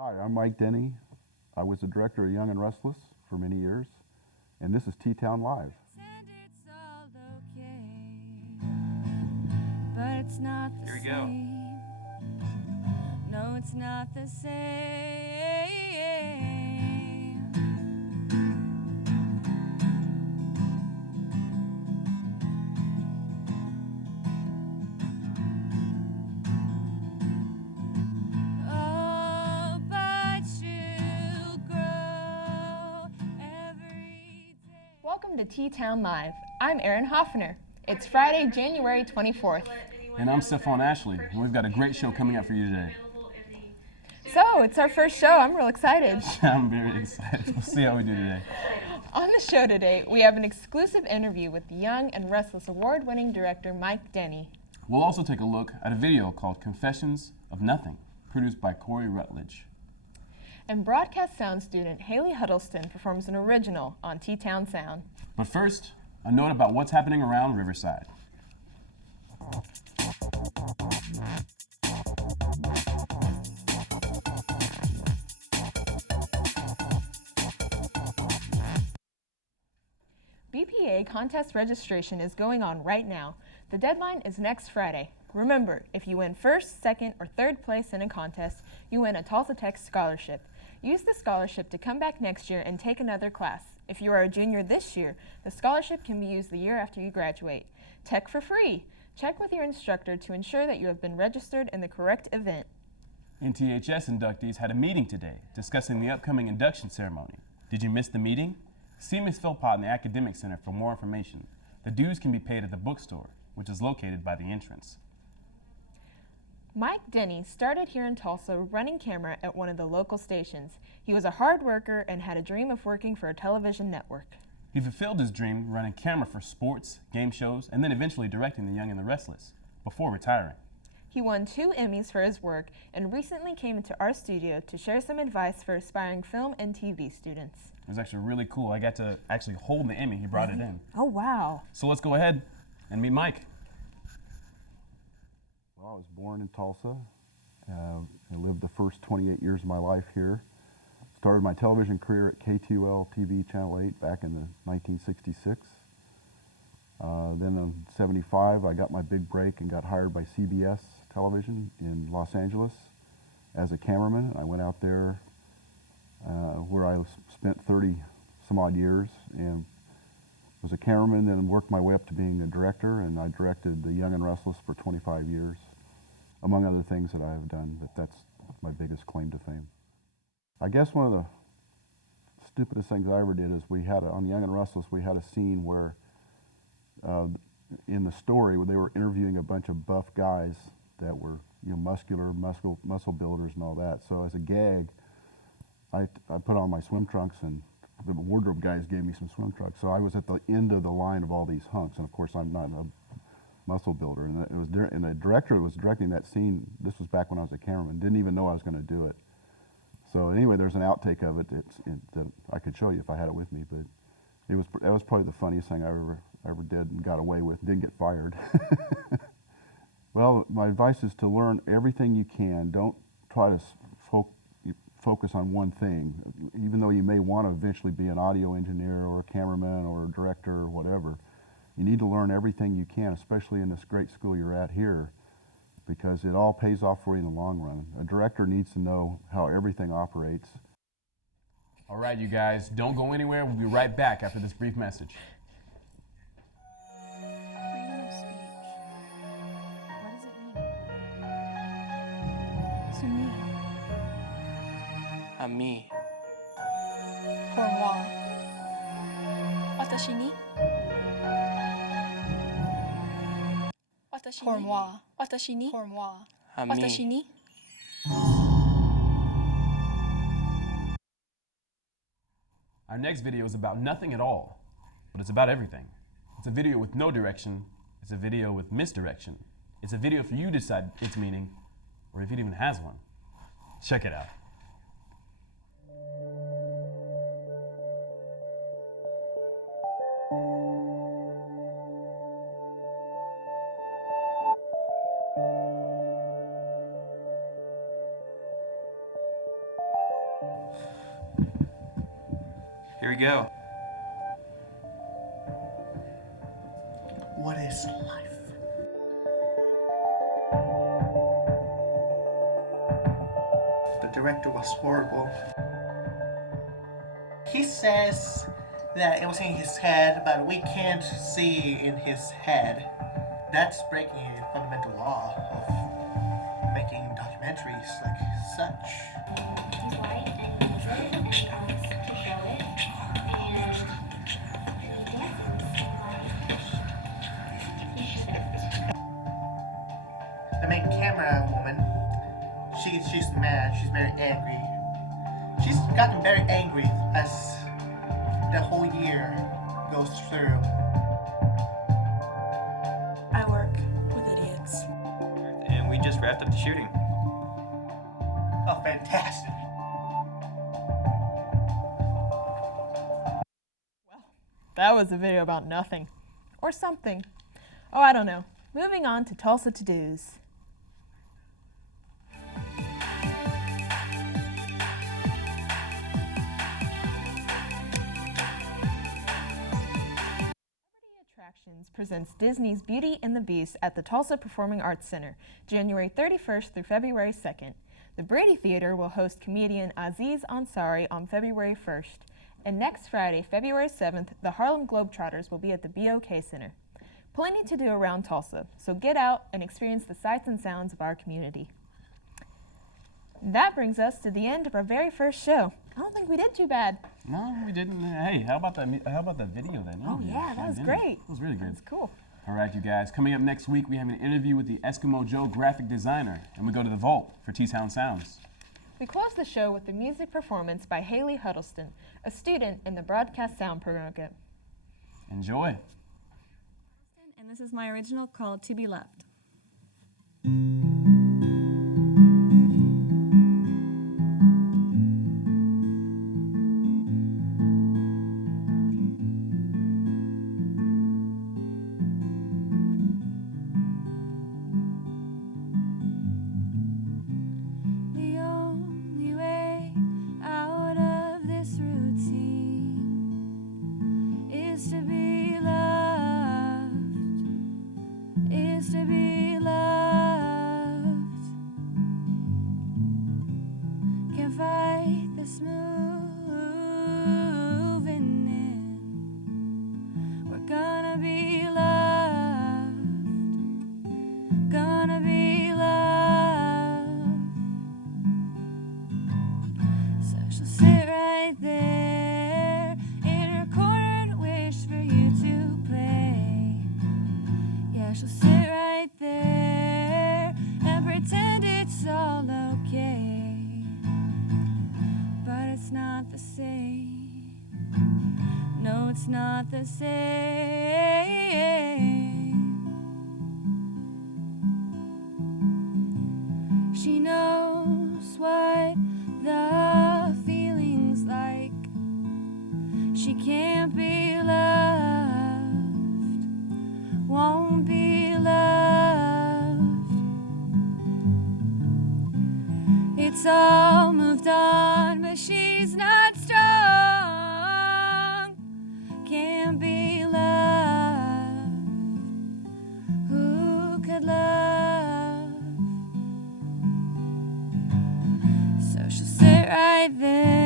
Hi, I'm Mike Denny. I was the director of Young and Restless for many years, and this is T-Town Live. Said it's all okay, but it's not the Here we same. No, it's not the same. Oh, but you grow every day. Welcome to T-Town Live. I'm Erin Hoffner. It's Friday, January 24th. And I'm Stephon Ashley, and we've got a great show coming up for you today. So, it's our first show. I'm real excited. I'm very excited. We'll see how we do today. On the show today, we have an exclusive interview with the Young and Restless award-winning director Mike Denny. We'll also take a look at a video called Confessions of Nothing, produced by Corey Rutledge. And broadcast sound student Haley Huddleston performs an original on T-Town Sound. But first, a note about what's happening around Riverside. BPA contest registration is going on right now. The deadline is next Friday. Remember, if you win first, second, or third place in a contest, you win a Tulsa Tech scholarship. Use the scholarship to come back next year and take another class. If you are a junior this year, the scholarship can be used the year after you graduate. Tech for free. Check with your instructor to ensure that you have been registered in the correct event. NTHS inductees had a meeting today discussing the upcoming induction ceremony. Did you miss the meeting? See Ms. Philpott in the Academic Center for more information. The dues can be paid at the bookstore, which is located by the entrance. Mike Denny started here in Tulsa running camera at one of the local stations. He was a hard worker and had a dream of working for a television network. He fulfilled his dream running camera for sports, game shows, and then eventually directing The Young and the Restless, before retiring. He won 2 Emmys for his work and recently came into our studio to share some advice for aspiring film and TV students. It was actually really cool. I got to actually hold the Emmy. He brought it in. Oh, wow. So let's go ahead and meet Mike. Well, I was born in Tulsa. I lived the first 28 years of my life here. Started my television career at K2L TV Channel 8 back in 1966. Then in 75, I got my big break and got hired by CBS Television in Los Angeles as a cameraman. I went out there where I spent 30 some odd years and was a cameraman, then worked my way up to being a director, and I directed The Young and Restless for 25 years, among other things that I have done, but that's my biggest claim to fame. I guess one of the stupidest things I ever did is on Young and Restless, we had a scene where in the story where they were interviewing a bunch of buff guys that were muscular, muscle builders and all that. So as a gag, I put on my swim trunks, and the wardrobe guys gave me some swim trunks. So I was at the end of the line of all these hunks, and of course I'm not a muscle builder. And the director that was directing that scene, this was back when I was a cameraman, didn't even know I was going to do it. So anyway, there's an outtake of it that I could show you if I had it with me, but that was probably the funniest thing I ever did and got away with, didn't get fired. Well, my advice is to learn everything you can. Don't try to focus on one thing. Even though you may want to eventually be an audio engineer or a cameraman or a director or whatever, you need to learn everything you can, especially in this great school you're at here, because it all pays off for you in the long run. A director needs to know how everything operates. All right, you guys, don't go anywhere. We'll be right back after this brief message. Freedom of speech. What does it mean? To me. À me. Pour moi. 私に Pour moi. 私に Pour moi. À me. 私に Our next video is about nothing at all, but it's about everything. It's a video with no direction. It's a video with misdirection. It's a video for you to decide its meaning, or if it even has one. Check it out. Here we go. What is life? The director was horrible. He says that it was in his head, but we can't see in his head. That's breaking a fundamental law of making documentaries like such. He's white and he really wants to show it, and he dances like The main camera woman, she's mad, she's very angry. She's gotten very angry as the whole year goes through. I work with idiots. And we just wrapped up the shooting. Oh, fantastic. That was a video about nothing. Or something. Oh, I don't know. Moving on to Tulsa to-dos. Attractions presents Disney's Beauty and the Beast at the Tulsa Performing Arts Center, January 31st through February 2nd. The Brady Theater will host comedian Aziz Ansari on February 1st. And next Friday, February 7th, the Harlem Globetrotters will be at the BOK Center. Plenty to do around Tulsa, so get out and experience the sights and sounds of our community. That brings us to the end of our very first show. I don't think we did too bad. No, we didn't. Hey, how about that video then? Oh yeah, that was great. It was really good. That's cool. All right, you guys. Coming up next week, we have an interview with the Eskimo Joe graphic designer, and we go to the vault for T-Town Sounds. We close the show with a music performance by Haley Huddleston, a student in the Broadcast Sound program. Enjoy. And this is my original called To Be Left. The only way out of this routine is to be loved, is to be loved. Can't fight this moving in. We're gonna be loved, gonna be loved. So she'll sit right there in her corner and wish for you to play. Yeah, she'll sit right there and pretend it's all okay. But it's not the same. No, it's not the same. She knows what the feeling's like. She can't be loved, won't be loved. It's all moved on, but she's not strong. Can't be loved. Who could love? So she'll sit right there